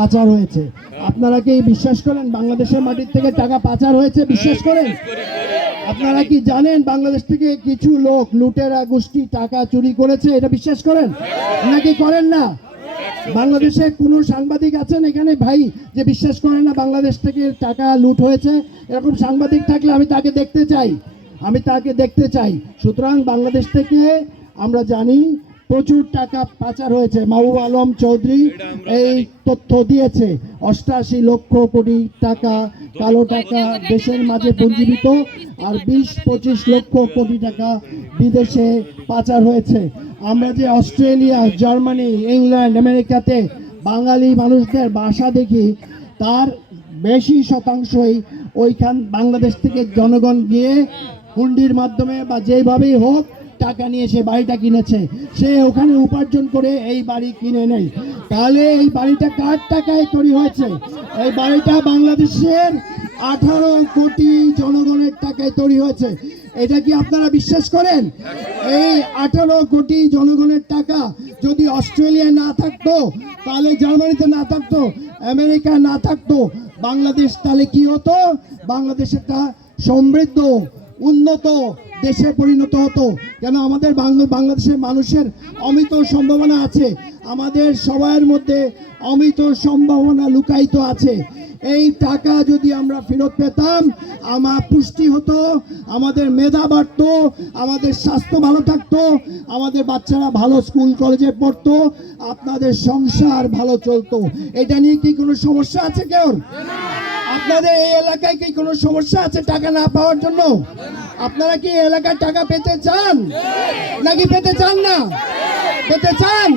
পাচার হয়েছে। আপনারা কি বিশ্বাস করেন বাংলাদেশের মাটির থেকে টাকা পাচার হয়েছে? বিশ্বাস করেন? আপনারা কি জানেন বাংলাদেশ থেকে কিছু লোক লুটেরা গোষ্ঠী টাকা চুরি করেছে? এটা বিশ্বাস করেন? নাকি করেন না? বাংলাদেশে কোনো সাংবাদিক আছেন এখানে? ভাই, যে বিশ্বাস করেন না বাংলাদেশ থেকে টাকা লুট হয়েছে? এরকম সাংবাদিক থাকলে আমি তাকে দেখতে চাই। আমি তাকে দেখতে চাই। সুতরাং বাংলাদেশ থেকে আমরা জানি প্রচুর টাকা পাচার হয়েছে। মাহবুব আলম চৌধুরী এই তথ্য দিয়েছে। অষ্টাশি লক্ষ কোটি টাকা কালো টাকা দেশের মাঝে পুঞ্জীবিত আর বিশ পঁচিশ লক্ষ কোটি টাকা বিদেশে পাচার হয়েছে। আমরা যে অস্ট্রেলিয়া জার্মানি ইংল্যান্ড আমেরিকাতে বাঙালি মানুষদের বাসা দেখি তার বেশি শতাংশই ওইখান বাংলাদেশ থেকে জনগণ গিয়ে হুন্ডির মাধ্যমে বা যেভাবেই হোক টাকা নিয়ে সে বাড়িটা কিনেছে। সে ওখানে উপার্জন করে এই বাড়ি কিনে নেয়। তাহলে এই বাড়িটা কার টাকায় তৈরি হয়েছে? এই বাড়িটা বাংলাদেশের আঠারো কোটি জনগণের টাকায় তৈরি হয়েছে। এটা কি আপনারা বিশ্বাস করেন? এই আঠারো কোটি জনগণের টাকা যদি অস্ট্রেলিয়া না থাকতো, তাহলে জার্মানিতে না থাকতো, আমেরিকা না থাকতো, বাংলাদেশ তাহলে কি হতো? বাংলাদেশ একটা সমৃদ্ধ, উন্নত দেশে পরিণত হতো। কেন আমাদের বাংলা- বাংলাদেশের মানুষের অমিত সম্ভাবনা আছে? আমাদের সবার মধ্যে অমিত সম্ভাবনা লুকায়িত আছে। এই টাকা যদি আমরা ফেরত পেতাম, আমার পুষ্টি হতো, আমাদের মেধা বাড়তো, আমাদের স্বাস্থ্য ভালো থাকতো, আমাদের বাচ্চারা ভালো স্কুল, কলেজে পড়তো, আপনাদের সংসার ভালো চলতো। এটা নিয়ে কি কোনো সমস্যা আছে কেউ? আপনাদের এই এলাকায় কি কোনো সমস্যা আছে টাকা না পাওয়ার জন্য? আপনারা কি এলাকার এলাকায় টাকা পেতে চান? নাকি পেতে চান না? পেতে চান?